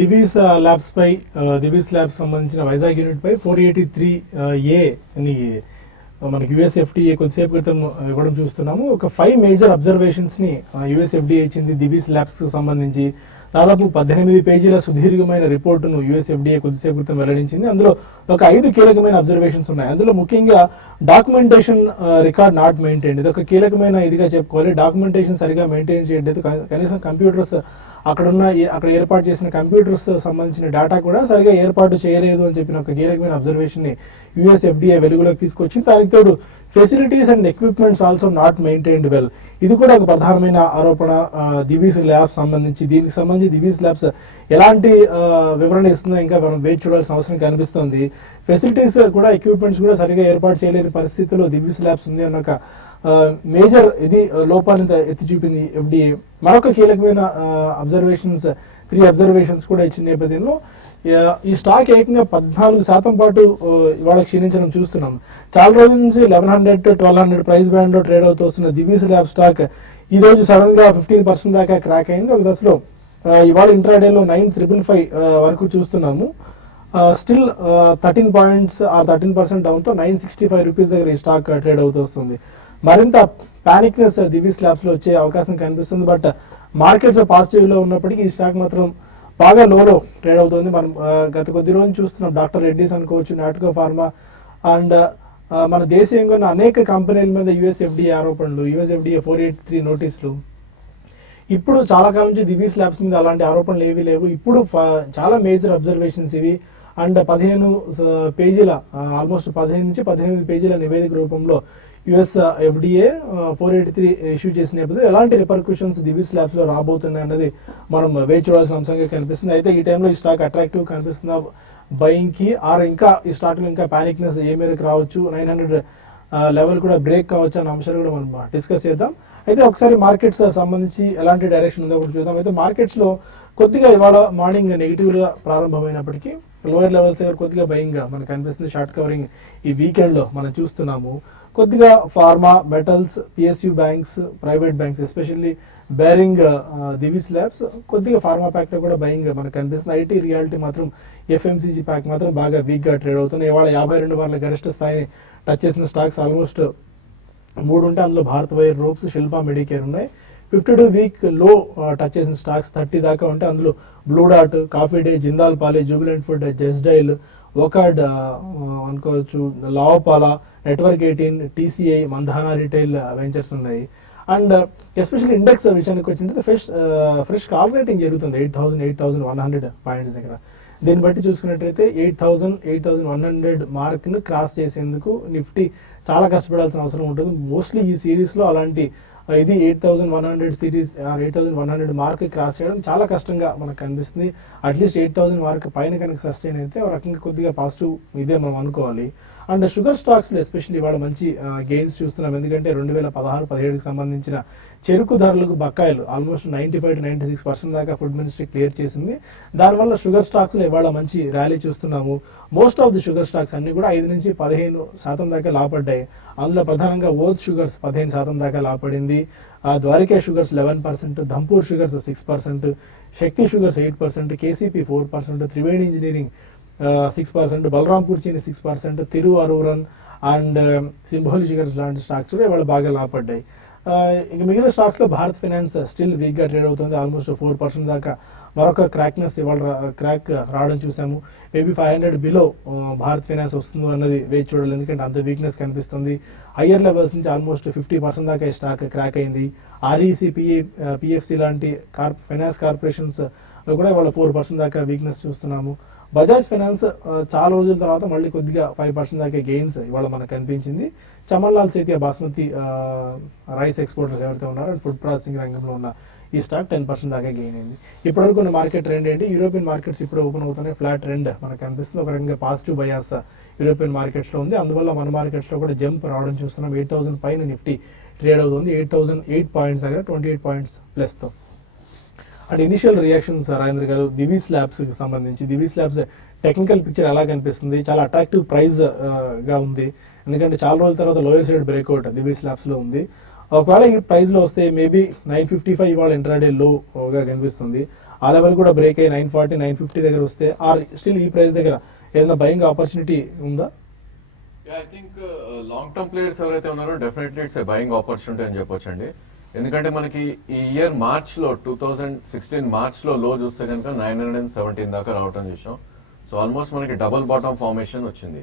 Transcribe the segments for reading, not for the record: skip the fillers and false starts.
Divi's labs పై Divi's labs సంబంధించిన Vizag unit పై 483A అని మనకి యుఎస్ఎఫ్డిఏ కొద్దిసేపు క్రితం ఇవ్వడం చూస్తున్నాము. ఒక 5 మేజర్ అబ్జర్వేషన్స్ ని యుఎస్ఎఫ్డిఏ ఇచ్చింది దివీస్ ల్యాబ్స్ సంబంధించి. దాదాపు 18 పేజీల సుదీర్ఘమైన రిపోర్టును యుఎస్ఎఫ్డిఏ కొద్దిసేపు క్రితం వెల్లడించింది. అందులో ఒక 5 కీలకమైన అబ్జర్వేషన్స్ ఉన్నాయి. అందులో ముఖ్యంగా డాక్యుమెంటేషన్ రికార్డ్ నాట్ మెయింటైన్, ఇది ఒక కీలకమైన ఇదిగా చెప్పుకోవాలి. డాక్యుమెంటేషన్ సరిగా మెయింటైన్ చేయలేదు, కనీసం కంప్యూటర్స్ అక్కడ ఏర్పాటు చేసిన కంప్యూటర్స్ సంబంధించిన డేటా కూడా సరిగా ఏర్పాటు చేయలేదు అని చెప్పిన ఒక కీలకమైన అబ్జర్వేషన్ ని యుఎస్ఎఫ్డిఏ వెలుగులోకి తీసుకొచ్చింది. దానికి తోడు facilities and equipments also not maintained well, ఇది కూడా ఒక ప్రధానమైన ఆరోపణ దివీస్ ల్యాబ్స్ సంబంధించి. దీనికి సంబంధించి దివీస్ ల్యాబ్స్ ఎలాంటి వివరణ ఇస్తుందో ఇంకా మనం వేచి చూడాల్సిన అవసరం కనిపిస్తుంది. ఫెసిలిటీస్ కూడా ఎక్విప్మెంట్స్ కూడా సరిగా ఏర్పాటు చేయలేని పరిస్థితిలో దివీస్ ల్యాబ్స్ ఉంది అన్న ఒక మేజర్ ఇది లోపాన్ని ఎత్తి చూపింది ఎఫ్డిఏ. మరొక కీలకమైన అబ్జర్వేషన్స్ 3 అబ్జర్వేషన్స్ కూడా ఇచ్చిన నేపథ్యంలో ఈ స్టాక్ ఏకంగా 14% పాటు ఇవాళ క్షీణించడం చూస్తున్నాం. చాలా రోజుల నుంచి 1100 to 1200 ప్రైస్ బ్యాండ్ లో ట్రేడ్ అవుతూ వస్తున్న దివీస్ ల్యాబ్ స్టాక్ ఈ రోజు సడన్ గా 15% దాకా క్రాక్ అయింది. ఒక దశలో ఇవాళ ఇంట్రాడేలో 9555 వరకు చూస్తున్నాము. స్టిల్ 13 పాయింట్స్ ఆ 13% డౌన్ తో 965 రూపీస్ దగ్గర ఈ స్టాక్ ట్రేడ్ అవుతూ వస్తుంది. మరింత పానిక్నెస్ దివీస్ ల్యాబ్స్ లో వచ్చే అవకాశం కనిపిస్తుంది. బట్ మార్కెట్స్ పాజిటివ్ లో ఉన్నప్పటికీ ఈ స్టాక్ మాత్రం బాగా లోలో ట్రేడ్ అవుతుంది. మనం గత కొద్ది రోజులు చూస్తున్నాం. డాక్టర్ రెడ్డీస్ అనుకోవచ్చు, నాటకో ఫార్మా అండ్ మన దేశీయంగా ఉన్న అనేక కంపెనీల మీద యుఎస్ఎఫ్డిఏ ఆరోపణలు, యుఎస్ఎఫ్డిఏ 483 నోటీసులు. ఇప్పుడు చాలా కాలం నుంచి దివీస్ ల్యాబ్స్ మీద అలాంటి ఆరోపణలు ఏవీ లేవు. ఇప్పుడు చాలా మేజర్ అబ్జర్వేషన్స్ ఇవి. అండ్ 15 పేజీల ఆల్మోస్ట్ 15 నుంచి 18 పేజీల నివేదిక రూపంలో యుఎస్ ఎఫ్డిఏ 483 ఇష్యూ చేసిన నేపథ్యంలో ఎలాంటి రిపర్క్యూషన్స్ దివీస్ ల్యాబ్స్ లో రాబోతున్నాయి అన్నది మనం వేచి చూడాల్సిన అంశంగా కనిపిస్తుంది. అయితే ఈ టైంలో ఈ స్టాక్ అట్రాక్టివ్ కనిపిస్తుందా బయింగ్ కి, ఆర్ ఇంకా ఈ స్టాక్ లో ఇంకా పానిక్నెస్ ఏ మేరకు రావచ్చు, 900 లెవెల్ కూడా బ్రేక్ కావచ్చు అన్న అంశాలు కూడా మనం డిస్కస్ చేద్దాం. అయితే ఒకసారి మార్కెట్స్ సంబంధించి ఎలాంటి డైరెక్షన్ ఉందో కూడా చూద్దాం. అయితే మార్కెట్స్ లో కొద్దిగా ఇవాళ మార్నింగ్ నెగిటివ్ గా ప్రారంభమైనప్పటికీ లోయర్ లెవెల్స్ దగ్గర కొద్దిగా బయింగ్ గా మనకు కనిపిస్తుంది. షార్ట్ కవరింగ్ ఈ వీకెండ్ లో మనం చూస్తున్నాము. కొద్దిగా pharma, metals, PSU banks, private banks especially bearing Divi's labs, కొద్దిగా ఫార్మా ప్యాక్ లో కూడా బయింగ్ మనకు కనిపిస్తుంది. ఐటీ రియాలిటీ మాత్రం, ఎఫ్ఎంసీజీ ప్యాక్ మాత్రం బాగా వీక్ గా ట్రేడ్ అవుతున్నాయి. ఇవాళ 52 వారాల గరిష్ట స్థాయిని టచ్ చేసిన స్టాక్స్ ఆల్మోస్ట్ 3 ఉంటే అందులో Bharat wire, ropes, Shilpa Medicare ఉన్నాయి. 52 వీక్ లో టచ్ చేసిన స్టాక్స్ 30 దాకా ఉంటే అందులో బ్లూ డాట్, Coffee Day, Jindal Poly, Jubilant Food, జెస్డైల్, ఒకాడ్ అనుకోవచ్చు, లావపాలా, Network 18, TCI, Mandhana Retail Ventures ఉన్నాయి. అండ్ ఎస్పెషల్లీ ఇండెక్స్ విషయానికి వచ్చినట్టు ఫ్రెష్ కాల్ రేటింగ్ జరుగుతుంది 8,100 పాయింట్స్ దగ్గర. దీన్ని బట్టి చూసుకున్నట్లయితే 8,100 మార్క్ ను క్రాస్ చేసేందుకు నిఫ్టీ చాలా కష్టపడాల్సిన అవసరం ఉంటుంది. మోస్ట్లీ ఈ సిరీస్ లో అలాంటి ఇది 8,100 సిరీస్ 8,100 మార్క్ క్రాస్ చేయడం చాలా కష్టంగా మనకు కనిపిస్తుంది. అట్లీస్ట్ 8,000 మార్క్ పైన కనుక సస్టైన్ అయితే ఒక రకంగా కొద్దిగా పాజిటివ్ ఇదే మనం అనుకోవాలి. అండ్ షుగర్ స్టాక్స్ లో ఎస్పెషల్లీ ఇవాళ మంచి గెయిన్స్ చూస్తున్నాం. ఎందుకంటే 2016-17కి సంబంధించిన చెరుకు ధరలకు బకాయిలు ఆల్మోస్ట్ 95 to 96% దాకా ఫుడ్ మినిస్ట్రీ క్లియర్ చేసింది. దానివల్ల షుగర్ స్టాక్స్ లో ఇవాళ మంచి ర్యాలీ చూస్తున్నాము. Most of the sugar stocks అన్ని కూడా 5 నుంచి 15% దాకా లాభపడ్డాయి. అందులో ప్రధానంగా ఓత్ షుగర్స్ 15% దాకా లాభపడింది. Dwarika Sugars 11%, Dhampur Sugars 6%, Shakti Sugars 8%, KCP 4%, Triveni Engineering 6%, Balrampur Chini 6%, Thiru Arooran and Simbhaoli Sugars లాంటి స్టాక్స్ కూడా ఇవాళ బాగా లాభపడ్డాయి. ఇంకా మిగిలిన స్టాక్స్ లో భారత్ ఫైనాన్స్ స్టిల్ వీక్ గా ట్రేడ్ అవుతుంది. ఆల్మోస్ట్ 4% దాకా మరొక క్రాక్నెస్ ఇవాళ క్రాక్ రావడం చూసాము. మేబీ 500 బిలో భారత్ ఫైనాన్స్ వస్తుందో అన్నది వేచి చూడాలి. ఎందుకంటే అంత వీక్నెస్ కనిపిస్తుంది. హయ్యర్ లెవెల్స్ నుంచి ఆల్మోస్ట్ 50% దాకా ఈ స్టాక్ క్రాక్ అయింది. ఆర్ఈసీ, పిఎఫ్సి లాంటి ఫైనాన్స్ కార్పొరేషన్స్ లో కూడా ఇవాళ 4% దాకా వీక్నెస్ చూస్తున్నాము. బజాజ్ ఫైనాన్స్ చాలా రోజుల తర్వాత మళ్ళీ కొద్దిగా 5% దాకా గెయిన్స్ ఇవాళ మనకు కనిపించింది. చమన్ లాల్ సేతియా బాస్మతి రైస్ ఎక్స్పోర్టర్స్ ఎవరైతే ఉన్నారో ఫుడ్ ప్రాసెసింగ్ రంగంలో ఉన్న ఈ స్టాక్ 10% దాకా గెయిన్ అయింది. ఇప్పటివరకు ఉన్న మార్కెట్ ట్రెండ్ ఏంటి? యూరోపియన్ మార్కెట్స్ ఇప్పుడు ఓపెన్ అవుతున్నాయి. ఫ్లాట్ ట్రెండ్ మనకు కనిపిస్తుంది. ఒక రకంగా పాజిటివ్ బయాస్ యూరోపియన్ మార్కెట్స్ లో ఉంది. అందువల్ల మన మార్కెట్స్ లో కూడా జంప్ రావడం చూస్తున్నాం. 8,000 పైన నిఫ్టీ ట్రేడ్ అవుతుంది. 8,008 పాయింట్స్ దగ్గర 28 పాయింట్స్ ప్లస్ తో. అండ్ ఇనిషియల్ రియాక్షన్స్ రాజేంద్ర గారు దివీస్ ల్యాబ్స్ కి సంబంధించి, దివీస్ ల్యాబ్స్ టెక్నికల్ పిక్చర్ ఎలా కనిపిస్తుంది? చాలా అట్రాక్టివ్ ప్రైస్ గా ఉంది. ఎందుకంటే చాలా రోజుల తర్వాత lower side breakout Divi's labs లో ఉంది. ఒకవేళ ఈ ప్రైస్ లో వస్తే మేబీ 955 ఇవాళ ఇంట్రాడే లోగా కనిపిస్తుంది. ఆ లెవెల్ కూడా బ్రేక్ అయ్యి 940 950 దగ్గర వస్తే ఆర్ స్టిల్ ఈ ప్రైస్ దగ్గర ఏదైనా బయింగ్ ఆపర్చునిటీ ఉందా? I think long term players ఎవరైతే ఉన్నారో డెఫినెట్లీ ఇట్స్ బయింగ్ ఆపర్చునిటీ అని చెప్పొచ్చండి. ఎందుకంటే మనకి ఈ ఇయర్ మార్చ్ లో 2016 మార్చ్ లో లో చూస్తే కనుక 917 దాకా రావటం చూసాం. సో ఆల్మోస్ట్ మనకి డబుల్ బాటమ్ ఫార్మేషన్ వచ్చింది.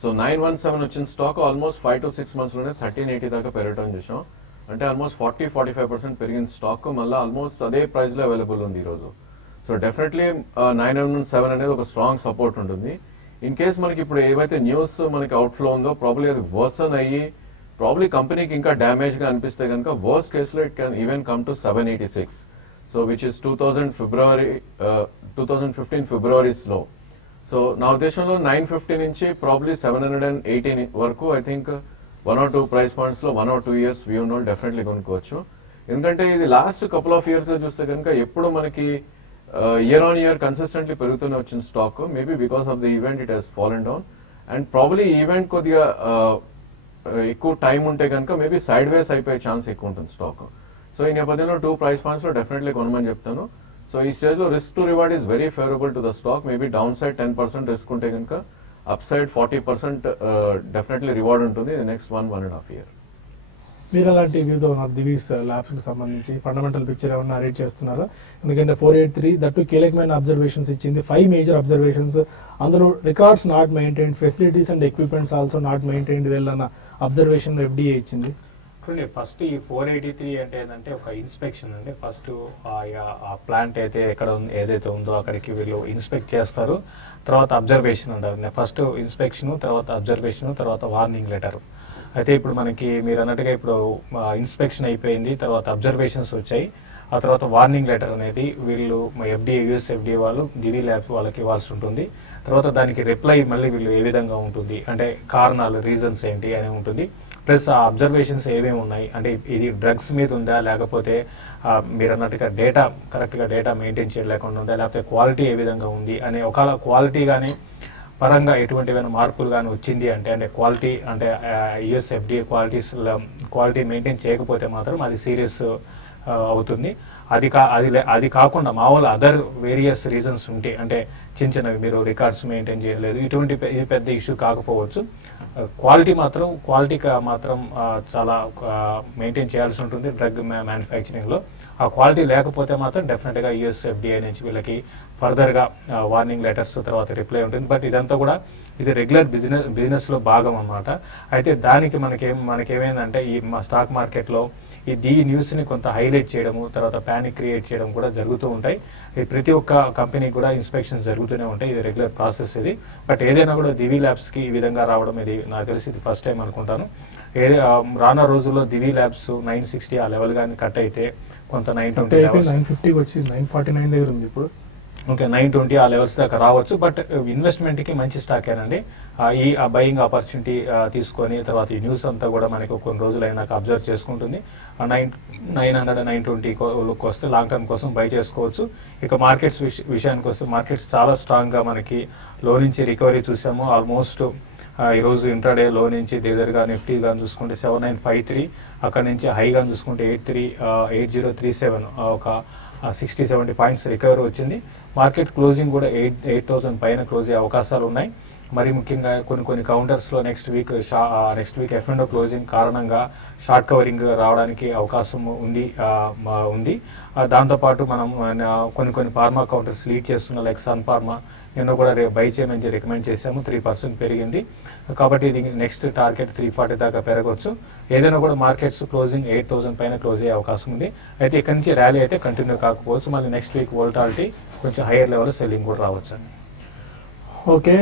సో 917 వచ్చిన స్టాక్ ఆల్మోస్ట్ 5 to 6 months లోనే 1380 దాకా పెరగటం చూసాం. అంటే ఆల్మోస్ట్ 40-45% పెరిగిన స్టాక్ మళ్ళీ ఆల్మోస్ట్ అదే ప్రైస్ లో అవైలబుల్ ఉంది ఈ రోజు. సో డెఫినెట్లీ 907 అనేది ఒక స్ట్రాంగ్ సపోర్ట్ ఉంటుంది. ఇన్ కేస్ మనకి ఇప్పుడు ఏవైతే న్యూస్ మనకి అవుట్ఫ్లో ఉందో ప్రాబ్లీ అది వర్సన్ అయ్యి ప్రాబ్లీ కంపెనీకి ఇంకా డ్యామేజ్ గా అనిపిస్తే కనుక వర్స్ట్ కేస్ లో it can even come to 786. So which is 2015 ఫిబ్రవరీస్ లో. సో నా ఉద్దేశంలో 950 నుంచి ప్రాబ్లీ 718 వరకు I think 1 or 2 price points లో 1 or 2 years వ్యూ ఉన్న డెఫినెట్లీ కొనుక్కోవచ్చు. ఎందుకంటే ఇది లాస్ట్ కపుల్ ఆఫ్ ఇయర్స్ చూస్తే కనుక ఎప్పుడు మనకి ఇయర్ ఆన్ ఇయర్ కన్సిస్టెంట్లీ పెరుగుతూనే వచ్చిన stock. Maybe because of the event it has fallen down and probably event కొద్దిగా ఎక్కువ టైం ఉంటే కనుక మేబీ సైడ్ వేస్ అయిపోయే ఛాన్స్ ఎక్కువ ఉంటుంది స్టాక్. సో ఈ నేపథ్యంలో 2 ప్రైస్ పాయింట్స్ లో డెఫినెట్లీ కొనమని చెప్తాను. సో ఈ స్టేజ్ లో risk to reward is very favourable to the stock. Maybe down side 10% risk ఉంటే కనుక అప్ సైడ్ 40% డెఫినెట్లీ రివార్డ్ ఉంటుంది నెక్స్ట్ 1.5 year. మీరు అలాంటి వ్యూతో ఉన్నారు దివీస్ ల్యాబ్స్ కి సంబంధించి ఫండమెంటల్ పిక్చర్ ఏమన్నా రీడ్ చేస్తున్నారా? ఎందుకంటే 483 దట్టు కీలకమైన అబ్జర్వేషన్స్ ఇచ్చింది, 5 మేజర్ అబ్జర్వేషన్స్. అందులో records not maintained, facilities and equipments also not maintained వెళ్ళన్న అబ్జర్వేషన్ ఎఫ్డిఏ ఇచ్చింది. ఫస్ట్ ఈ 483 అంటే ఏంటంటే ఒక ఇన్స్పెక్షన్ అండి. ఫస్ట్ ఆ ప్లాంట్ అయితే ఎక్కడ ఏదైతే ఉందో అక్కడికి వీళ్ళు ఇన్స్పెక్ట్ చేస్తారు. తర్వాత అబ్జర్వేషన్ అంటారు. ఫస్ట్ ఇన్స్పెక్షన్, తర్వాత అబ్జర్వేషన్, తర్వాత వార్నింగ్ లెటర్. అయితే ఇప్పుడు మనకి మీరు అన్నట్టుగా ఇప్పుడు ఇన్స్పెక్షన్ అయిపోయింది, తర్వాత అబ్జర్వేషన్స్ వచ్చాయి, ఆ తర్వాత వార్నింగ్ లెటర్ అనేది వీళ్ళు ఎఫ్డిఏ యూఎస్ ఎఫ్డిఏ వాళ్ళు దివీ ల్యాబ్స్ వాళ్ళకి ఇవ్వాల్సి ఉంటుంది. తర్వాత దానికి రిప్లై మళ్ళీ వీళ్ళు ఏ విధంగా ఉంటుంది అంటే కారణాలు రీజన్స్ ఏంటి అని ఉంటుంది. ప్లస్ ఆ అబ్జర్వేషన్స్ ఏమేమి ఉన్నాయి అంటే ఇది డ్రగ్స్ మీద ఉందా, లేకపోతే మీరు అన్నట్టుగా డేటా కరెక్ట్గా డేటా మెయింటైన్ చేయలేకుండా ఉందా, లేకపోతే క్వాలిటీ ఏ విధంగా ఉంది అనే ఒకవేళ క్వాలిటీ కానీ పరంగా ఎటువంటివైనా మార్పులు కానీ వచ్చింది అంటే క్వాలిటీ అంటే యుఎస్ ఎఫ్డిఏ క్వాలిటీ మెయింటైన్ చేయకపోతే మాత్రం అది సీరియస్ అవుతుంది. అది కాకుండా మామూలు అదర్ వేరియస్ రీజన్స్ ఉంటే అంటే చిన్న చిన్నవి మీరు రికార్డ్స్ మెయింటైన్ చేయలేదు, ఇటువంటి పెద్ద ఇష్యూ కాకపోవచ్చు. క్వాలిటీ మాత్రం చాలా మెయింటైన్ చేయాల్సి ఉంటుంది డ్రగ్ మ్యానుఫ్యాక్చరింగ్ లో. ఆ క్వాలిటీ లేకపోతే మాత్రం డెఫినెట్ గా యుఎస్ ఎఫ్డిఐ నుంచి వీళ్ళకి ఫర్దర్ గా వార్నింగ్ లెటర్స్ తర్వాత రిప్లై ఉంటుంది. బట్ ఇదంతా కూడా ఇది రెగ్యులర్ బిజినెస్ లో భాగం అన్నమాట. అయితే దానికి మనకేమైందంటే ఈ స్టాక్ మార్కెట్ లో ఈ న్యూస్ ని కొంత హైలైట్ చేయడము, తర్వాత ప్యానిక్ క్రియేట్ చేయడం కూడా జరుగుతూ ఉంటాయి. ప్రతి ఒక్క కంపెనీ కూడా ఇన్స్పెక్షన్స్ జరుగుతూనే ఉంటాయి, ఇది రెగ్యులర్ ప్రాసెస్ ఇది. బట్ ఏదైనా కూడా దివీ ల్యాబ్స్ కి ఈ విధంగా రావడం ఇది నాకు తెలిసి ఇది ఫస్ట్ టైం అనుకుంటాను. రానున్న రోజుల్లో దివీ ల్యాబ్స్ 960 ఆ లెవెల్ గాని కట్ అయితే కొంత 950 వచ్చింది, 949 దగ్గర ఉంది ఇప్పుడు. ఓకే, 920 ఆ లెవెల్స్ దాకా రావచ్చు. బట్ ఇన్వెస్ట్మెంట్ కి మంచి స్టాక్ ఏనండి. ఈ బయింగ్ ఆపర్చునిటీ తీసుకొని తర్వాత ఈ న్యూస్ అంతా కూడా మనకు కొన్ని రోజులు అయినాక అబ్జర్వ్ చేసుకుంటుంది. 900 920 వస్తే లాంగ్ టర్మ్ కోసం బై చేసుకోవచ్చు. ఇక మార్కెట్స్ విషయానికి వస్తే మార్కెట్స్ చాలా స్ట్రాంగ్ గా మనకి లో నుంచి రికవరీ చూసాము. ఆల్మోస్ట్ ఈ రోజు ఇంట్రాడే లో నుంచి దగ్గరగా నిఫ్టీ గాని చూసుకుంటే 7953, అక్కడ నుంచి హైగా చూసుకుంటే 8037 ఒక 60-70 పాయింట్స్ రికవరీ వచ్చింది. మార్కెట్ క్లోజింగ్ కూడా 8000 పైన క్లోజ్ అయ్యే అవకాశాలు ఉన్నాయి. మరి ముఖ్యంగా కొన్ని కౌంటర్స్ లో నెక్స్ట్ వీక్ F&O క్లోజింగ్ కారణంగా షార్ట్ కవరింగ్ రావడానికి అవకాశం ఉంది. దాంతోపాటు మనం కొన్ని ఫార్మా కౌంటర్స్ లీడ్ చేస్తున్న లైక్ సన్ ఫార్మా నిన్న కూడా బై చేయమని రికమెండ్ చేశాము, 3% పెరిగింది. కాబట్టి ఇది నెక్స్ట్ టార్గెట్ 340 దాకా పెరగవచ్చు. ఏదైనా కూడా మార్కెట్స్ క్లోజింగ్ 8000 పైన క్లోజ్ అయ్యే అవకాశం ఉంది. అయితే ఇక్కడ నుంచి ర్యాలీ అయితే కంటిన్యూ కాకపోవచ్చు, మళ్ళీ నెక్స్ట్ వీక్ వోల్టాలిటీ కొంచెం హైయర్ లెవెల్ సెల్లింగ్ కూడా రావచ్చు అండి. ఓకే,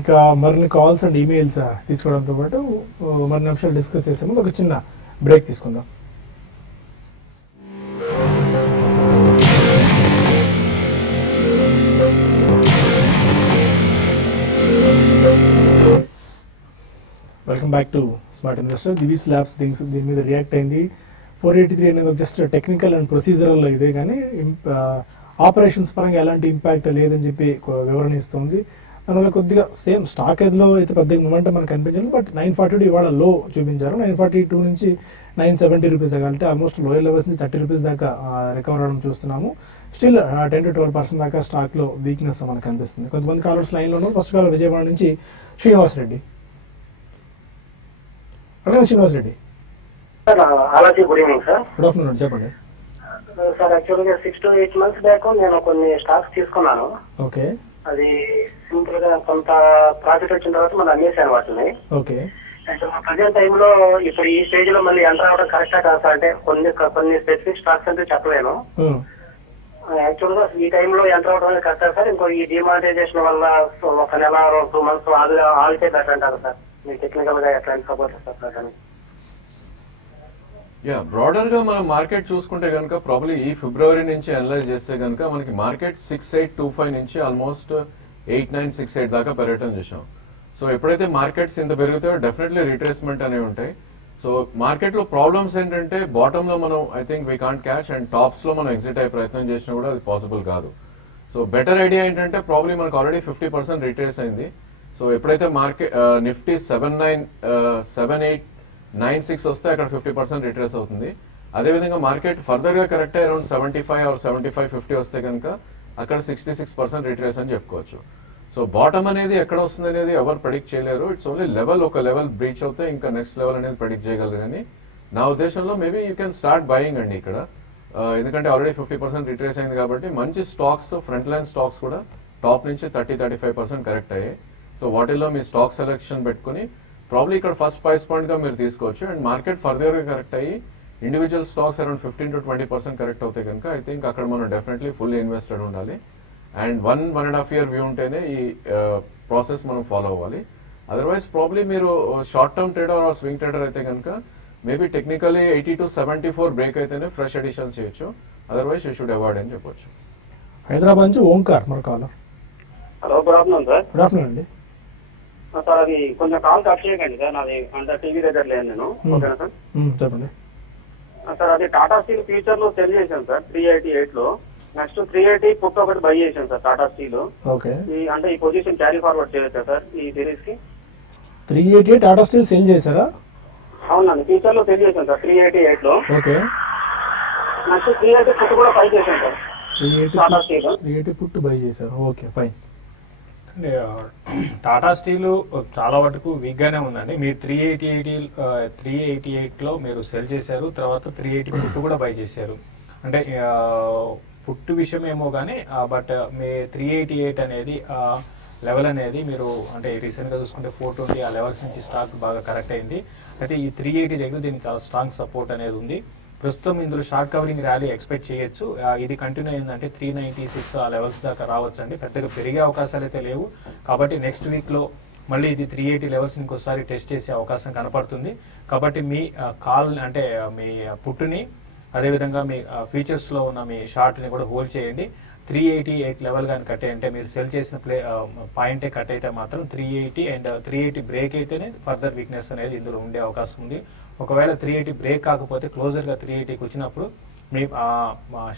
ఇక మరిన్ని కాల్స్ అండ్ ఈమెయిల్స్ తీసుకోవడంతో పాటు మరిన్ని నిమిషాలు డిస్కస్ చేసే ముందు ఒక చిన్న బ్రేక్ తీసుకుందాం. Welcome back to smart investor. Divi's labs దీని మీద రియాక్ట్ అయింది. 483 అనేది జస్ట్ టెక్నికల్ అండ్ ప్రొసీజరల్ ఇదే, కానీ ఆపరేషన్స్ పరంగా ఎలాంటి ఇంపాక్ట్ లేదని చెప్పి వివరణ ఇస్తుంది. అందువల్ల కొద్దిగా సేమ్ స్టాక్ ఎదిలో అయితే పెద్ద మూమెంట్ మనకు కనిపించలేదు. బట్ 942 ఇవాళ లో చూపించారు. 942 నుంచి 970 రూపీస్ దాకా, అంటే ఆల్మోస్ట్ లోయర్ లెవెల్స్ నుంచి 30 రూపీస్ దాకా రికవర్ అవడం చూస్తున్నాము. స్టిల్ 10 to 12% దాకా స్టాక్ లో వీక్నెస్ మనకు కనిపిస్తుంది. కొంతమంది కాలర్స్ లైన్ లో ఉన్నారు. ఫస్ట్ కాలర్ విజయవాడ నుంచి శ్రీనివాస్ రెడ్డి. అడగండి శ్రీనివాస్ రెడ్డి. సార్ అలాగే good evening sir. Good afternoon, చెప్పండి. సార్ యాక్చువల్గా 6 to 8 months బ్యాక్ నేను కొన్ని స్టాక్స్ తీసుకున్నాను. ఓకే అది సింపుల్ గా కొంత ప్రాఫిట్ వచ్చిన తర్వాత మళ్ళీ అమ్మేసాను వాటిని. ఓకే అండ్ ప్రజెంట్ టైంలో ఇప్పుడు ఈ స్టేజ్ లో మళ్ళీ ఎంటర్ అవ్వడం కరెక్టా కాదు సార్? అంటే కొన్ని స్పెసిఫిక్ స్టాక్స్ అంటే చెప్పలేను. యాక్చువల్ గా ఈ టైంలో ఎంటర్ అవ్వడం అనేది కరెక్టా సార్? ఇంకో ఈ డిమానిటైజేషన్ వల్ల ఒక నెల 2 months ఆగితే బెటర్ అంటారు సార్? మీ టెక్నికల్ గా ఎట్లాంటి సపోర్ట్ సార్ ప్రజెంట్? బ్రాడర్ గా మనం మార్కెట్ చూసుకుంటే కనుక ప్రాబ్లీ ఈ ఫిబ్రవరి నుంచి అనలైజ్ చేస్తే కనుక మనకి మార్కెట్ 6825 నుంచి ఆల్మోస్ట్ 8968 దాకా పెరగటం చూసాం. సో ఎప్పుడైతే మార్కెట్స్ ఇంత పెరుగుతాయో డెఫినెట్లీ రిట్రేస్మెంట్ అనేవి ఉంటాయి. సో మార్కెట్ లో ప్రాబ్లమ్స్ ఏంటంటే బాటమ్ లో మనం I think we can't cash, and tops లో మనం ఎగ్జిట్ అయ్యే ప్రయత్నం చేసినా కూడా అది పాసిబుల్ కాదు. సో బెటర్ ఐడియా ఏంటంటే ప్రాబ్లీ మనకు ఆల్రెడీ 50% రిట్రేస్ అయింది. సో ఎప్పుడైతే మార్కెట్ నిఫ్టీ 7896 వస్తే అక్కడ 50% రిట్రేస్ అవుతుంది. అదేవిధంగా మార్కెట్ ఫర్దర్ గా కరెక్ట్ అరౌండ్ 75 or 7550 వస్తే కనుక అక్కడ 66% రిట్రేస్ అని చెప్పుకోవచ్చు. సో బాటమ్ అనేది ఎక్కడ వస్తుంది అనేది ఎవరు ప్రెడిక్ట్ చేయలేరు. ఇట్స్ ఓన్లీ లెవెల్, ఒక లెవెల్ బ్రీచ్ అవుతే ఇంకా నెక్స్ట్ లెవెల్ అనేది ప్రెడిక్ట్ చేయగలరు. కానీ నా ఉద్దేశంలో maybe you can start buying అండి ఇక్కడ, ఎందుకంటే ఆల్రెడీ 50% రిట్రేస్ అయింది కాబట్టి మంచి స్టాక్స్, ఫ్రంట్ లైన్ స్టాక్స్ కూడా టాప్ నుంచి 30-35% కరెక్ట్ అయ్యాయి. సో వాటిల్లో మీ స్టాక్ సెలెక్షన్ పెట్టుకుని ప్రాబ్లీ ఇక్కడ ఫస్ట్ ప్రైస్ పాయింట్ గా మీరు తీసుకోవచ్చు. అండ్ మార్కెట్ ఫర్దర్ గా కరెక్ట్ అయ్యి individual stocks around 15 to 20% correct అవుతాయి కనుక ఐ థింక్ అక్కడ మనం డెఫినెట్లీ ఫుల్ ఇన్వెస్టెడ్ ఉండాలి. అండ్ 1.5 year వ్యూ ఉంటేనే ఈ ప్రాసెస్ మనం ఫాలో అవ్వాలి. అదర్వైజ్ ప్రాబ్లీ మీరు short term trader or swing trader అయితే కనుక మేబీ టెక్నికలీ 80 to 74 బ్రేక్ అయితేనే ఫ్రెష్ ఎడిషన్ చేయొచ్చు. అదర్వైజ్ యూ షుడ్ అవాయిడ్ అని చెప్పొచ్చు. హైదరాబాద్ నుంచి ఓంకార్ మన కాలర్. Hello, good afternoon sir. Good afternoon అండి. సార్ అది కొంచెం కాల్ కట్ చేయకండి సార్, నాది అంటే టీవీ దగ్గర లేదు నేను. ఓకేనా సార్? చెప్పండి సార్. అది టాటా స్టీల్ ఫ్యూచర్ లో సెల్ చేశాను సార్ 388 లో. నెక్స్ట్ 380 పుట్ ఒకటి బై చేశాను సార్ టాటా స్టీల్. ఓకే, అంటే ఈ పొజిషన్ క్యారీ ఫార్వర్డ్ చేయొచ్చా సార్ ఈ సిరీస్ కి? 388 టాటా స్టీల్ సేల్ చేశారా? అవునండి, ఫ్యూచర్ లో సెల్ చేశాను సార్ 388 లో. ఓకే, నెక్స్ట్ 380 పుట్ కూడా బై చేశాను సార్ టాటా స్టీల్. 380 పుట్టు బై చేశారు. Okay fine. టాటా స్టీల్ చాలా వరకు వీక్ గానే ఉందండి. మీరు 388 లో మీరు సెల్ చేశారు, తర్వాత 380 పుట్టు కూడా బై చేశారు. అంటే పుట్టు విషయం ఏమో కానీ బట్ మీ 388 అనేది లెవెల్ అనేది మీరు అంటే రీసెంట్ గా చూసుకుంటే 420 ఆ లెవెల్స్ నుంచి స్టాక్ బాగా కరెక్ట్ అయింది. అయితే ఈ 380 దగ్గర దీనికి చాలా స్ట్రాంగ్ సపోర్ట్ అనేది ఉంది. ప్రస్తుతం ఇందులో షార్ట్ కవరింగ్ ర్యాలీ ఎక్స్పెక్ట్ చేయొచ్చు. ఇది కంటిన్యూ అయిందంటే 396 ఆ లెవెల్స్ దాకా రావచ్చు అండి. పెద్దగా పెరిగే అవకాశాలు అయితే లేవు. కాబట్టి నెక్స్ట్ వీక్ లో మళ్ళీ ఇది 380 లెవెల్స్ ఇంకోసారి టెస్ట్ చేసే అవకాశం కనపడుతుంది. కాబట్టి మీ కాల్ అంటే మీ పుట్టుని అదేవిధంగా మీ ఫీచర్స్ లో ఉన్న మీ షార్ట్ ని కూడా హోల్డ్ చేయండి. 388 లెవెల్ కానీ కట్ అంటే మీరు సెల్ చేసిన పాయింటే కట్ అయితే మాత్రం 380 అండ్ 380 బ్రేక్ అయితేనే ఫర్దర్ వీక్నెస్ అనేది ఇందులో ఉండే అవకాశం ఉంది. ఒకవేళ 380 బ్రేక్ కాకపోతే క్లోజర్ గా 380కి వచ్చినప్పుడు మీ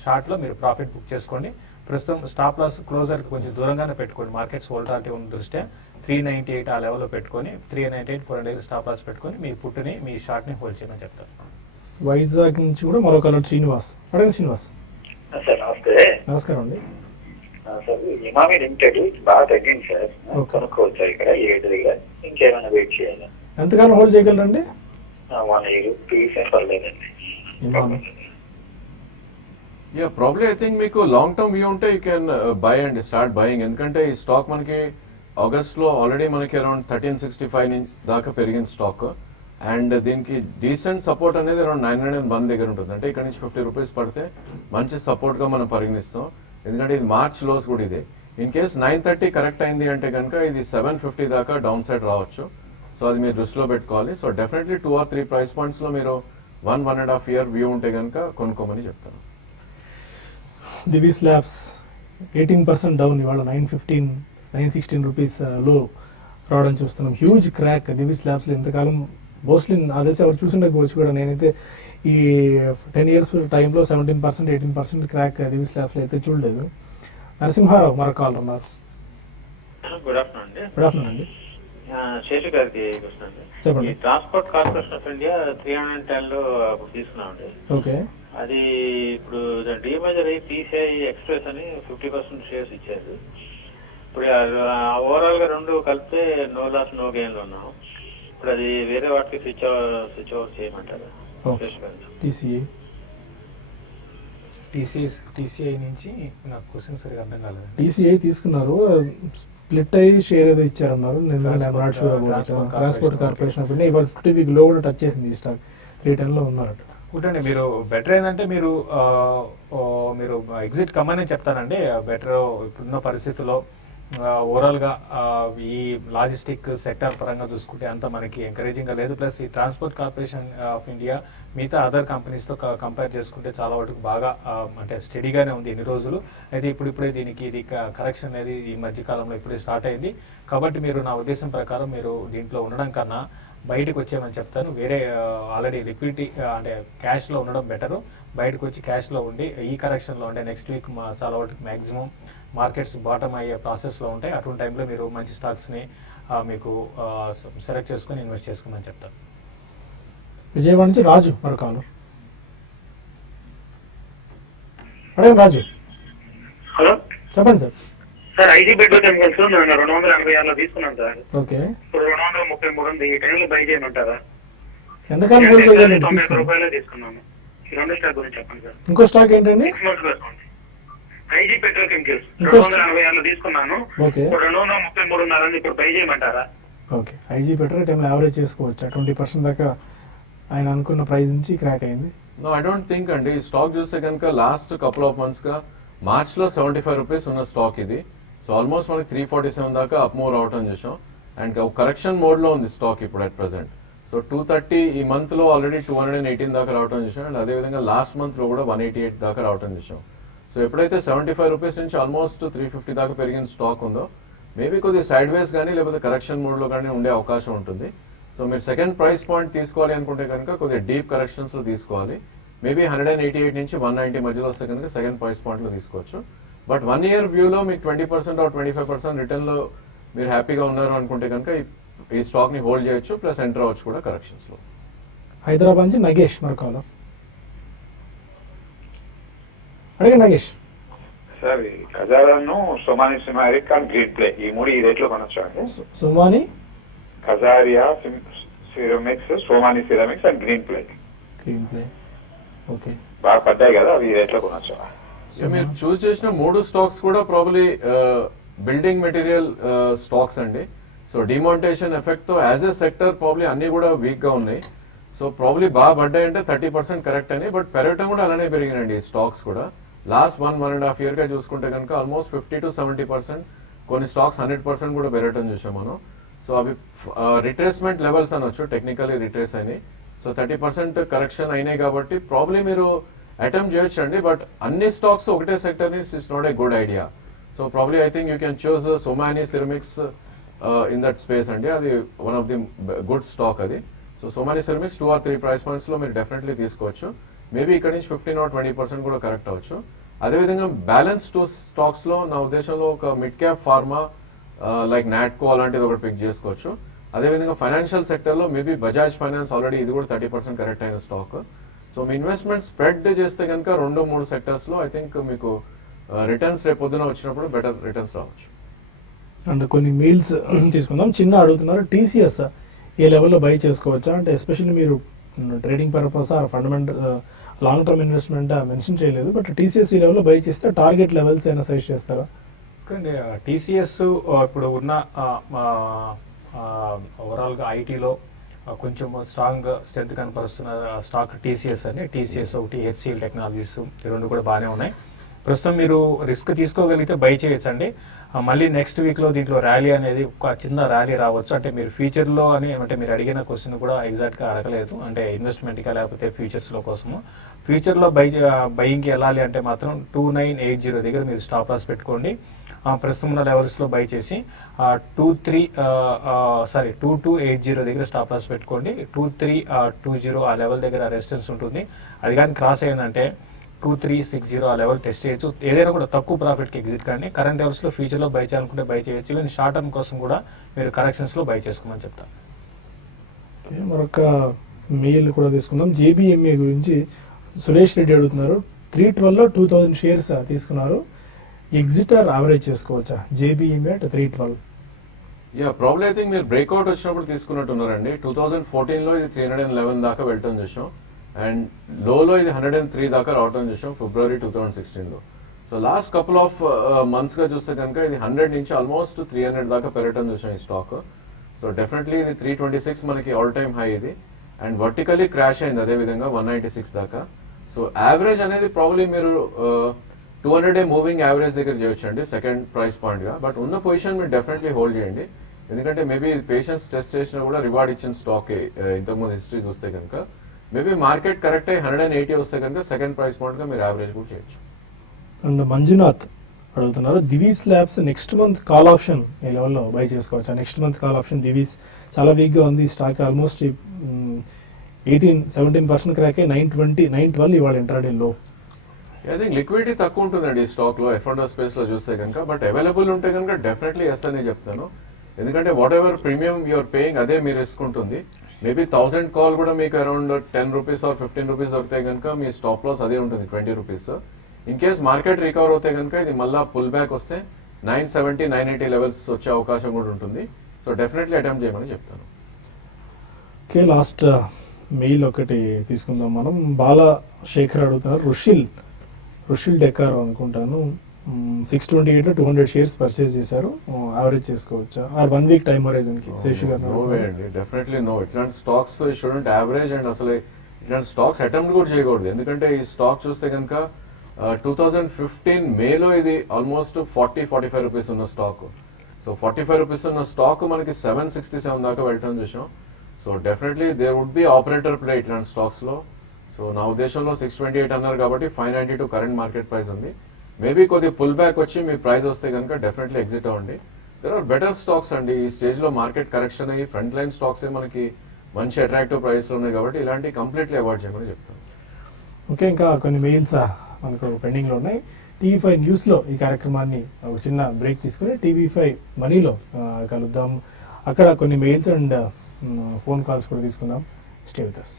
షార్ట్ లో మీరు ప్రాఫిట్ బుక్ చేసుకోండి. ప్రస్తుతం స్టాప్ లాస్ క్లోజర్ కొంచెం దూరంగానే పెట్టుకోండి. మార్కెట్స్ వోల్టాలిటీ ఉన్న దృష్ట్యా 398 ఆ లెవెల్లో పెట్టుకొని 398 400 స్టాప్ లాస్ పెట్టుకొని మీ పుట్టుని మీ షార్ట్ ని హోల్డ్ చేయమని చెప్తారు. వైజాగ్ నుంచి కూడా మరో కలర్ శ్రీనివాస్. అడగండి శ్రీనివాస్. సార్ నమస్తే. నమస్కారం అండి. సార్ ఇమామి లిమిటెడ్ బాగా తగ్గింది సార్, కొనుక్కోవచ్చు ఇక్కడ 7 దగ్గర, ఇంకేమైనా వెయిట్ చేయాలి? ఎంతగానో హోల్డ్ చేయగలరండి? 1 year పర్లేదండి. ప్రాబ్లీ ఐ థింక్ మీకు లాంగ్ టర్మ్ వ్యూ ఉంటే you can buy and start buying. ఎందుకంటే ఈ స్టాక్ మనకి ఆగస్ట్ లో ఆల్రెడీ మనకి అరౌండ్ 1365 దాకా పెరిగిన స్టాక్, అండ్ దీనికి డీసెంట్ సపోర్ట్ అనేది అరౌండ్ 901 దగ్గర ఉంటుంది. అంటే ఇక్కడ నుంచి 50 రూపీస్ పడితే మంచి సపోర్ట్ గా మనం పరిగణిస్తాం. ఎందుకంటే ఇది మార్చ్ లోస్ కూడా ఇదే. ఇన్ కేస్ 930 కరెక్ట్ అయింది అంటే కనుక ఇది 750 దాకా డౌన్ సైడ్ రావచ్చు. సో అది మీరు దృష్టిలో పెట్టుకోవాలి. So definitely 2 or 3 price points లో మీరు 1.5 year వ్యూ ఉంటే కనుక కొనుక్కోమని చెప్తాను. దివీస్ ల్యాబ్స్ 18% డౌన్, ఇవాళ 916 రూపీస్ లో రావడం చూస్తున్నాం. హ్యూజ్ క్రాక్ దివీస్ ల్యాబ్స్ లో. ఇంతకాలం మోస్ట్లీ నా తెలిసి ఎవరు చూసిండకపోవచ్చు కూడా. నేనైతే ఈ 10 years టైంలో 17% 18% క్రాక్ దివీస్ ల్యాబ్స్ లో అయితే చూడలేదు. నరసింహారావు మరో కాల్ ఉన్నారు. గుడ్ ఆఫ్టర్నూన్ అండి. గుడ్ ఆఫ్టర్నూన్ అండి. శేషు గారికి క్వశ్చన్ అండి. చెప్పండి. ఈ ట్రాన్స్పోర్ట్ కార్పొరేషన్ ఆఫ్ ఇండియా 310 లో తీసుకున్నామండి. ఓకే. అది ఇప్పుడు డీమర్జర్ అయ్యి టీసీఐ ఎక్స్ప్రెస్ అని 50% షేర్స్ ఇచ్చారు. ఇప్పుడు ఓవరాల్ గా రెండు కలిపితే నో లాస్ నో గెయిన్ లో ఉన్నాం. ఇప్పుడు అది వేరే వాటికి స్విచ్ ఓవర్ చేయమంటారా? శేషు గారు. టీసీఐ నుంచి నాకు క్వశ్చన్ సరిగా అర్థం కాలేదు. టీసీఐ తీసుకున్నారు, స్ప్లిట్ అయ్యి షేర్ ఏదో ఇచ్చారన్నారు. ట్రాన్స్పోర్ట్ కార్పొరేషన్ ఆఫ్ ఇండియా ఇవాళ 50 వీక్ లో కూడా టచ్ చేసింది ఈ స్టాక్. 310 లో ఉన్నారట. ఒకటండి, మీరు బెటర్ ఏంటంటే మీరు ఎగ్జిట్ కమ్మని చెప్తానండి. బెటర్ ఇప్పుడున్న పరిస్థితుల్లో ఓవరాల్ గా ఈ లాజిస్టిక్ సెక్టర్ పరంగా చూసుకుంటే అంత మనకి ఎంకరేజింగ్ గా లేదు. ప్లస్ ఈ ట్రాన్స్పోర్ట్ కార్పొరేషన్ ఆఫ్ ఇండియా మిగతా అదర్ కంపెనీస్ తో కంపేర్ చేసుకుంటే చాలా వరకు బాగా అంటే స్టడీగానే ఉంది ఇన్ని రోజులు. అయితే ఇప్పుడే దీనికి ఇది కరెక్షన్ అనేది ఈ మధ్య కాలంలో ఇప్పుడే స్టార్ట్ అయింది. కాబట్టి మీరు నా ఉద్దేశం ప్రకారం మీరు దీంట్లో ఉండడం కన్నా బయటకు వచ్చేయమని చెప్తాను. వేరే ఆల్రెడీ లిక్విడిటీ అంటే క్యాష్ లో ఉండడం బెటర్. బయటకు వచ్చి క్యాష్ లో ఉండి ఈ కరెక్షన్ లో ఉండే నెక్స్ట్ వీక్ చాలా వరకు మాక్సిమం మార్కెట్స్ బాటమ్ అయ్యే ప్రాసెస్ లో ఉంటాయి. అటువంటి టైంలో మీరు మంచి స్టాక్స్ ని మీకు సెలెక్ట్ చేసుకుని ఇన్వెస్ట్ చేసుకోమని చెప్తాను. విజయవాడ నుంచి రాజు మరొకరు. అడగండి రాజు. హలో, చెప్పండి సార్. సార్ ఐజీ పెట్రోకెమికల్స్ నేను 286 తీసుకున్నాను సార్. ఓకే. ఇప్పుడు 233 ఉంది. ఈ టైంలో బై చేయమంటారా? ఎంతకాలం హోల్డ్ చేయగలండి? 90 రూపాయలే తీసుకున్నాను. ఈ రెండు స్టాక్ గురించి చెప్పండి సార్. ఇంకో స్టాక్ ఏంటండి? ఐజీ పెట్రోకెమికల్స్ 286 తీసుకున్నాను. ఓకే. 233 ఉన్నారని ఇప్పుడు బై చేయమంటారా? ఓకే. ఐజీ పెట్రోల్ టైంలో యావరేజ్ చేసుకోవచ్చు. 20% దాకా ఆయన అనుకున్న ప్రైస్ నుంచి క్రాక్ అయింది. నో, ఐ డోంట్ థింక్ అండి. స్టాక్ చూస్తే కనుక లాస్ట్ కపుల్ ఆఫ్ మంత్స్ గా మార్చ్ లో 75 రూపీస్ ఉన్న స్టాక్ ఇది. సో ఆల్మోస్ట్ మనకి 347 దాకా అప్ మూవ్ అవటం చూసాం. అండ్ కరెక్షన్ మోడ్ లో ఉంది స్టాక్ ఇప్పుడు అట్ ప్రెసెంట్. సో 230 ఈ మంత్ లో ఆల్రెడీ 218 దాకా రావటం చూసాం. అండ్ అదేవిధంగా లాస్ట్ మంత్ లో కూడా 188 దాకా రావటం చూసాం. సో ఎప్పుడైతే 75 రూపీస్ నుంచి ఆల్మోస్ట్ 350 దాకా పెరిగిన స్టాక్ ఉందో మేబీ కొద్దిగా సైడ్ వేస్ కానీ లేకపోతే కరెక్షన్ మోడ్ లో కానీ ఉండే అవకాశం ఉంటుంది. సో మీరు సెకండ్ ప్రైస్ పాయింట్ తీసుకోవాలి అనుకుంటే కనుక కొద్దిగా డీప్ కరెక్షన్స్ లో తీసుకోవాలి. మేబీ 188 నుంచి 190 మధ్యలో వస్తే కనుక సెకండ్ ప్రైస్ పాయింట్ లో తీసుకోవచ్చు. బట్ 1 ఇయర్ వ్యూలో మీకు 20% ఆర్ 25% రిటర్న్ లో మీరు హ్యాపీగా ఉన్నారు అనుకుంటే కనుక ఈ స్టాక్ ని హోల్డ్ చేయొచ్చు. ప్లస్ ఎంటర్ అవ్వచ్చు కూడా కరెక్షన్స్ లో. హైదరాబాద్ నుంచి నగేష్ మరొకరు. అడిగండి Nagesh. Sir ఖజారాను Somani సిమారిక్ and green play ఈ మూడు ఈ రేట్లో కొనొచ్చా అండి? Somani, Kajaria ceramics, Somani ceramics and green play. Green play. Okay. బాగా పడ్డాయి కదా, అవి ఈ రేట్లో కొనొచ్చా? మీరు చూస్ చేసిన 3 స్టాక్స్ కూడా ప్రాబ్లీ బిల్డింగ్ మెటీరియల్ స్టాక్స్ అండి. సో డిమానిటైజేషన్ ఎఫెక్ట్ తో యాజ్ ఎ సెక్టర్ ప్రాబ్లీ అన్ని కూడా వీక్ గా ఉన్నాయి. సో ప్రాబ్లీ బాగా పడ్డాయంటే 30% కరెక్ట్ అని. బట్ పెరగటం కూడా అలానే పెరిగినండి ఈ స్టాక్స్ కూడా. లాస్ట్ 1.5 year గా చూసుకుంటే కనుక ఆల్మోస్ట్ 50 to 70%, కొన్ని స్టాక్స్ 100% కూడా పెరగటం చూసాం మనం. సో అవి రిట్రేస్మెంట్ లెవెల్స్ అనొచ్చు, టెక్నికలీ రిట్రేస్ అయినాయి. సో 30% కరెక్షన్ అయినాయి కాబట్టి ప్రాబ్లీ మీరు అటెంప్ట్ చేయొచ్చు అండి. బట్ అన్ని స్టాక్స్ ఒకటే సెక్టర్ ని it's not a good idea. So probably I think you can choose Somany ceramics in that space అండి. అది one of the good stock అది. So Somany ceramics 2 or 3 price points లో మీరు డెఫినెట్లీ తీసుకోవచ్చు. మేబీ ఇక్కడ నుంచి 15 or 20% కూడా కరెక్ట్ అవ్వచ్చు. అదేవిధంగా బ్యాలెన్స్ 2 స్టాక్స్ లో నా ఉద్దేశంలో ఒక mid cap pharma like Natco అలాంటిది ఒకటి పిక్ చేసుకోవచ్చు. అదేవిధంగా ఫైనాన్షియల్ సెక్టర్ లో మేబీ బజాజ్ ఫైనాన్స్ ఆల్రెడీ ఇది కూడా 30% కరెక్ట్ అయిన స్టాక్. సో మీ ఇన్వెస్ట్మెంట్ స్ప్రెడ్ చేస్తే కనుక 2-3 సెక్టర్స్ లో ఐ థింక్ మీకు రిటర్న్స్ రేపు పొద్దున వచ్చినప్పుడు బెటర్ రిటర్న్స్ రావచ్చు. అండ్ కొన్ని మీల్స్ తీసుకుందాం. చిన్న అడుగుతున్నారు, టీసీఎస్ ఏ లెవెల్లో బై చేసుకోవచ్చా అంటే, ఎస్పెషల్లీ మీరు trading purpose or fundamental long term investment mention చేయలేదు. బట్ టీసీఎస్ ఈ లెవెల్లో బై చేస్తే టార్గెట్ లెవెల్స్ అయినా సజెస్ట్ చేస్తారా? టీసీఎస్ ఇప్పుడు ఉన్న ఓవరాల్ గా ఐటీలో కొంచెం స్ట్రాంగ్ స్ట్రెంత్ కనపరుస్తున్న స్టాక్ టీసీఎస్ అని. టీసీఎస్ ఒకటి, హెచ్సిఎల్ టెక్నాలజీస్, ఈ రెండు కూడా బాగానే ఉన్నాయి. ప్రస్తుతం మీరు రిస్క్ తీసుకోగలిగితే బై చేయొచ్చండి. మళ్ళీ నెక్స్ట్ వీక్ లో దీంట్లో ర్యాలీ అనేది ఒక చిన్న ర్యాలీ రావచ్చు. అంటే మీరు ఫ్యూచర్ లో అని అంటే మీరు అడిగిన క్వశ్చన్ కూడా ఎగ్జాక్ట్ గా అడగలేదు, అంటే ఇన్వెస్ట్మెంట్ గా లేకపోతే ఫ్యూచర్స్ లో కోసము. ఫ్యూచర్ లో బయింగ్ కి వెళ్ళాలి అంటే మాత్రం 2980 దగ్గర మీరు స్టాప్ లాస్ పెట్టుకోండి. ప్రస్తుతం ఉన్న లెవెల్స్ లో బై చేసి 2280 దగ్గర స్టాప్ లాస్ పెట్టుకోండి. 2320 ఆ లెవెల్ దగ్గర రెసిస్టెన్స్ ఉంటుంది. అది కానీ క్రాస్ అయిందంటే 2360 ఆ లెవెల్ టెస్ట్ చేయొచ్చు. ఏదైనా కూడా తక్కువ ప్రాఫిట్కి ఎగ్జిట్ కానీ కరెంట్ లెవెల్స్లో ఫ్యూచర్లో బై చేయాలనుకుంటే బై చేయొచ్చు. ఈవెన్ షార్ట్ టర్మ్ కోసం కూడా మీరు కరెక్షన్స్లో బై చేసుకోమని చెప్తాను. ఓకే, మరొక మెయిల్ కూడా తీసుకుందాం. జేబీఎంఏ గురించి సురేష్ రెడ్డి అడుగుతున్నారు. 312లో 2000 షేర్స్ తీసుకున్నారు, ఎగ్జిట్ ఆర్ యావరేజ్ చేసుకోవచ్చా? జేబీఎంఏ అట్ 312. ప్రాబ్లీ ఐ థింక్ మీరు బ్రేక్అవుట్ వచ్చినప్పుడు తీసుకున్నట్టున్నారండి. 2014 లో ఇది 311 దాకా వెళ్ళటం చూసాం, అండ్ లోలో ఇది 103 దాకా రావటం చూసాం ఫిబ్రవరి 2016 లో. So last couple of months గా చూస్తే కనుక ఇది 100 నుంచి ఆల్మోస్ట్ 300 దాకా పెరగటం చూసాం ఈ స్టాక్. సో డెఫినెట్లీ ఇది 326 మనకి ఆల్ టైమ్ హై ఇది, అండ్ వర్టికలీ క్రాష్ అయింది అదే విధంగా 196 దాకా. సో యావరేజ్ అనేది ప్రాబ్లీ మీరు 200 డే మూవింగ్ యావరేజ్ దగ్గర చేయొచ్చు అండి సెకండ్ ప్రైస్ పాయింట్ గా. బట్ ఉన్న పొజిషన్ మీరు డెఫినెట్లీ హోల్డ్ చేయండి, ఎందుకంటే మేబీ పేషెన్స్ టెస్ట్ చేసినా కూడా రివార్డ్ ఇచ్చిన స్టాక్ ఇంతకుముందు హిస్టరీ చూస్తే కనుక మేబీ మార్కెట్ కరెక్ట్ అయ్యి 180 వస్తే కనుక సెకండ్ ప్రైస్ పాయింట్ గా మీరు యావరేజ్ కూడా చేయొచ్చు. అండ్ మంజునాథ్ అడుగుతున్నారు, Divi's labs next month call option ఈ లెవెల్లో బై చేసుకోవచ్చా? Next month call option Divi's చాలా వీక్ గా ఉంది, స్టాక్ ఆల్మోస్ట్ 17% క్రాక్ అయ్యి 912 ఇవాళ ఇంట్రాడే లో. ఐ థింక్ లిక్విడిటీ తక్కువ ఉంటుందండి ఈ స్టాక్ లో F&O స్పేస్ లో చూస్తే కనుక, బట్ అవైలబుల్ ఉంటే కనుక డెఫినెట్లీ ఎస్ అని చెప్తాను. ఎందుకంటే whatever premium you're paying అదే మీరు రిస్క్ ఉంటుంది. మేబీ 1000 కాల్ కూడా మీకు అరౌండ్ 10 రూపీస్ ఆర్ 15 రూపీస్ దొరికితే కనుక మీ స్టాప్ లాస్ అదే ఉంటుంది 20 rupees. In case market recover అవుతే కనుక ఇది మళ్ళా పుల్ బ్యాక్ వస్తే 970, 980 లెవెల్స్ వచ్చే అవకాశం కూడా ఉంటుంది. సో డెఫినెట్లీ అటెంప్ట్ చేయమని చెప్తాను. ఓకే, లాస్ట్ మెయిల్ ఒకటి తీసుకుందాం మనం. బాలశేఖర్ అడుగుతున్నారు, రుషిల్ డెకార్ అనుకుంటాను, 628లో 200 షేర్స్ పర్చేస్ చేశారు, యావరేజ్ చేసుకోవచ్చా? ఆర్ 1 వీక్ టైమ్ హోరైజన్ కి? శేషు గారు నో వే అండి, డెఫినెట్లీ నో. ఇట్లాంటి స్టాక్స్ షుడెంట్ యావరేజ్, అండ్ అసలు ఇట్లాంటి స్టాక్స్ అటెంప్ట్ కూడా చేయకూడదు. ఎందుకంటే ఈ స్టాక్ చూస్తే కనుక 2015 మేలో ఇది ఆల్మోస్ట్ 40-45 రూపీస్ ఉన్న స్టాక్. సో 45 రూపీస్ ఉన్న స్టాక్ మనకి 767 దాకా వెళ్ళటం చూసాం. So definitely there would be operator play ఇట్లాంటి స్టాక్స్ లో. సో నా ఉద్దేశంలో 628 అన్నారు కాబట్టి 592 కరెంట్ మార్కెట్ ప్రైస్ ఉంది. మేబీ కొద్దిగా పుల్ బ్యాక్ వచ్చి మీ ప్రైస్ వస్తే కనుక డెఫినెట్లీ ఎగ్జిట్ అవ్వండి. దెర్ ఆర్ బెటర్ స్టాక్స్ అండి. ఈ స్టేజ్ లో మార్కెట్ కరెక్షన్ అయ్యి ఫ్రంట్ లైన్ స్టాక్స్ మనకి మంచి అట్రాక్టివ్ ప్రైస్ లో ఉన్నాయి కాబట్టి ఇలాంటి కంప్లీట్లీ అవాయిడ్ చేయమని చెప్తాను. ఓకే, ఇంకా కొన్ని మెయిల్స్ మనకు పెండింగ్ లో ఉన్నాయి. TV5 న్యూస్ లో ఈ కార్యక్రమాన్ని ఒక చిన్న బ్రేక్ తీసుకుని TV5 మనీలో కలుద్దాం. అక్కడ కొన్ని మెయిల్స్ అండ్ ఫోన్ కాల్స్ కూడా తీసుకుందాం. Stay with us.